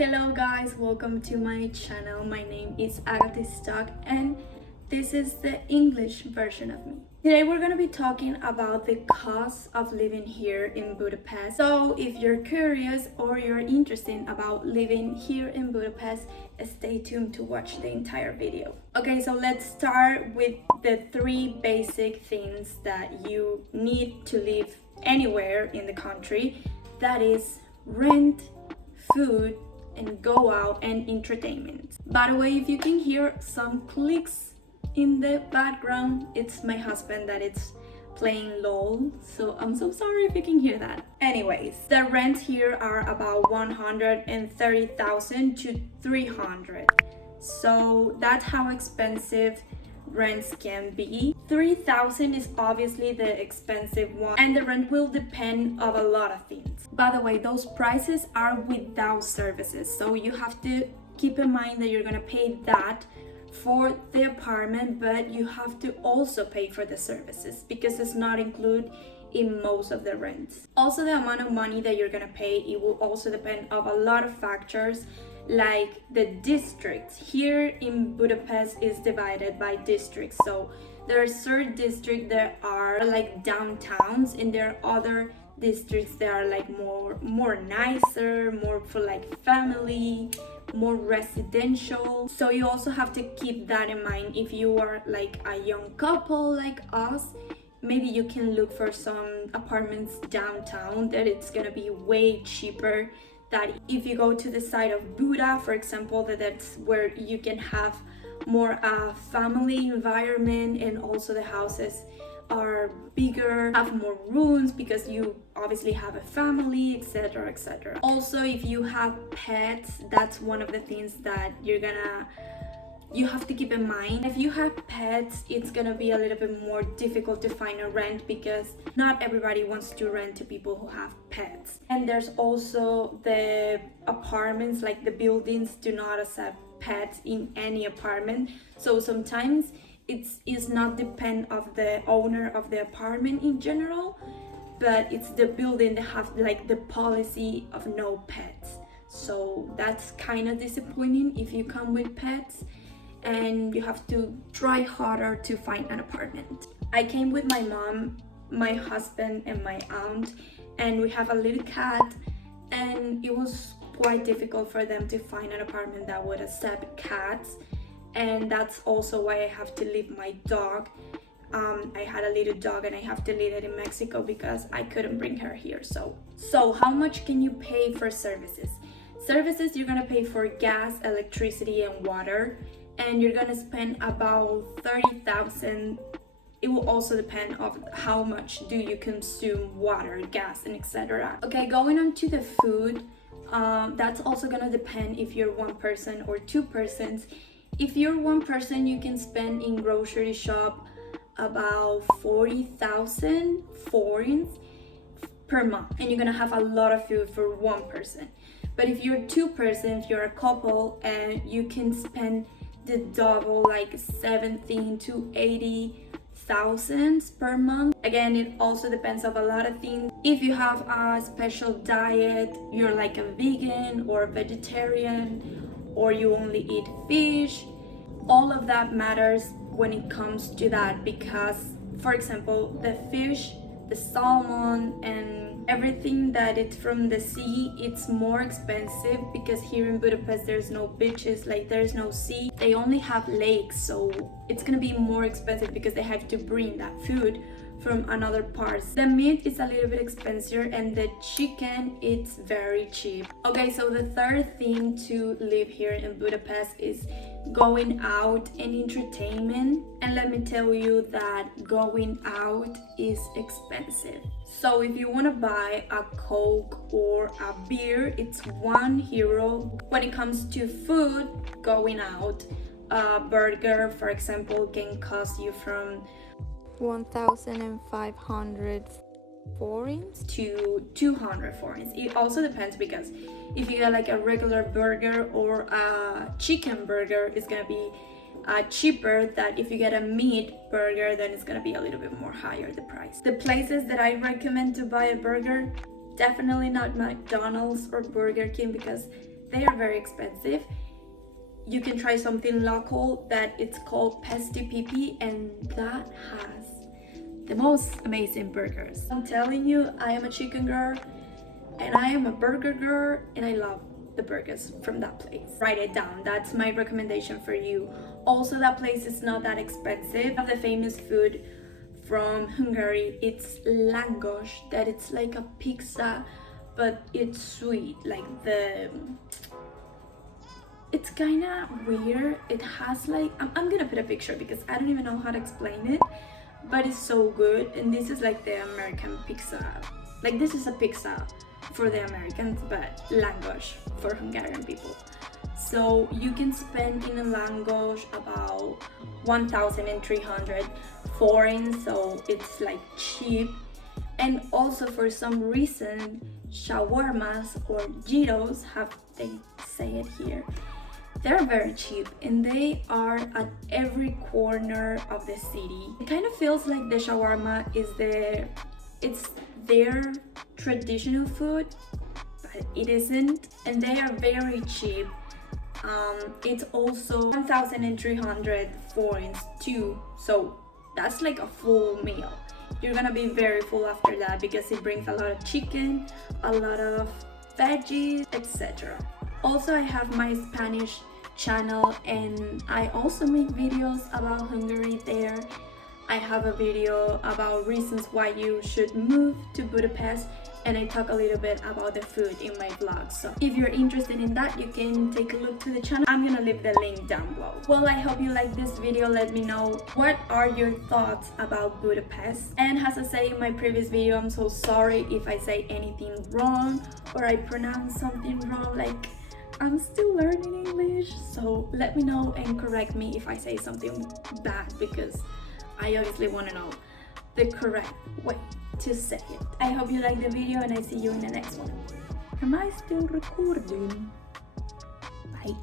Hello guys, welcome to my channel. My name is Agatha Stock and this is the English version of me. Today we're going to be talking about the cost of living here in Budapest. So if you're curious or you're interested about living here in Budapest, stay tuned to watch the entire video. Okay, so let's start with the three basic things that you need to live anywhere in the country. That is rent, food, and go out and entertainment. By the way, if you can hear some clicks in the background, it's my husband that it's playing LOL, so I'm so sorry if you can hear that. Anyways, the rent here are about 130,000 to 300. So that's how expensive rents can be. 3,000 is obviously the expensive one, and the rent will depend on a lot of things. By the way, those prices are without services, so you have to keep in mind that you're gonna pay that for the apartment, but you have to also pay for the services because it's not included in most of the rents. Also, the amount of money that you're gonna pay, it will also depend on a lot of factors, like the districts. Here in Budapest is divided by districts, so there are certain districts that are like downtowns, and there are other districts that are like more nicer, more for like family, more residential. So you also have to keep that in mind. If you are like a young couple like us, maybe you can look for some apartments downtown that it's gonna be way cheaper. That if you go to the side of Buda, for example, that's where you can have more family environment, and also the houses are bigger, have more rooms because you obviously have a family, etc, etc. Also, if you have pets, that's one of the things that you have to keep in mind. If you have pets, it's gonna be a little bit more difficult to find a rent because not everybody wants to rent to people who have pets. And there's also the apartments, like the buildings do not accept pets in any apartment. So sometimes it's not depend of the owner of the apartment in general, but it's the building that have like the policy of no pets. So that's kind of disappointing if you come with pets, and you have to try harder to find an apartment. I came with my mom, my husband, and my aunt, and we have a little cat, and it was quite difficult for them to find an apartment that would accept cats. And that's also why I have to leave my dog. I had a little dog and I have to leave it in Mexico because I couldn't bring her here. So how much can you pay for services? Services, you're gonna pay for gas, electricity, and water, and you're gonna spend about 30,000. It will also depend on how much do you consume water, gas, and etc. Okay, going on to the food, that's also gonna depend if you're one person or two persons. If you're one person, you can spend in grocery shop about 40,000 forints per month, and you're gonna have a lot of food for one person. But if you're two persons, if you're a couple, and you can spend the double, like 17 to 80,000 per month. Again, it also depends on a lot of things. If you have a special diet, you're like a vegan or vegetarian, or you only eat fish, all of that matters when it comes to that, because for example, the fish, the salmon, and everything that it's from the sea, it's more expensive because here in Budapest there's no beaches, like there's no sea, they only have lakes, so it's gonna be more expensive because they have to bring that food from another parts. The meat is a little bit expensive, and the chicken, it's very cheap. Okay, so the third thing to live here in Budapest is going out and entertainment. And let me tell you that going out is expensive. So if you want to buy a Coke or a beer, it's €1. When it comes to food, going out, a burger, for example, can cost you from 1,500 forints to 200 forints. It also depends, because if you get like a regular burger or a chicken burger, it's gonna be cheaper than if you get a meat burger, then it's gonna be a little bit more higher the price. The places that I recommend to buy a burger, definitely not McDonald's or Burger King, because they are very expensive. You can try something local that it's called Pesti Pipi, and that has the most amazing burgers. I'm telling you, I am a chicken girl and I am a burger girl, and I love the burgers from that place. Write it down, that's my recommendation for you. Also, that place is not that expensive. The famous food from Hungary, it's langos, that it's like a pizza, but it's sweet. Like it's kind of weird. It has like, I'm gonna put a picture because I don't even know how to explain it, but it's so good. And this is like the American pizza. Like, this is a pizza for the Americans, but langos for Hungarian people. So you can spend in a langos about 1,300 foreign, so it's like cheap. And also, for some reason, shawarmas or gyros, have they say it here, they're very cheap, and they are at every corner of the city. It kind of feels like the shawarma is it's their traditional food, but it isn't, and they are very cheap. It's also 1,300 forints too, so that's like a full meal. You're gonna be very full after that because it brings a lot of chicken, a lot of veggies, etc. Also, I have my Spanish channel, and I also make videos about Hungary there. I have a video about reasons why you should move to Budapest, and I talk a little bit about the food in my vlog. So if you're interested in that, you can take a look to the channel. I'm gonna leave the link down below. Well, I hope you like this video. Let me know what are your thoughts about Budapest. And as I say in my previous video, I'm so sorry if I say anything wrong or I pronounce something wrong. Like, I'm still learning English, so let me know and correct me if I say something bad, because I obviously want to know the correct way to say it. I hope you like the video, and I see you in the next one. Am I still recording? Bye.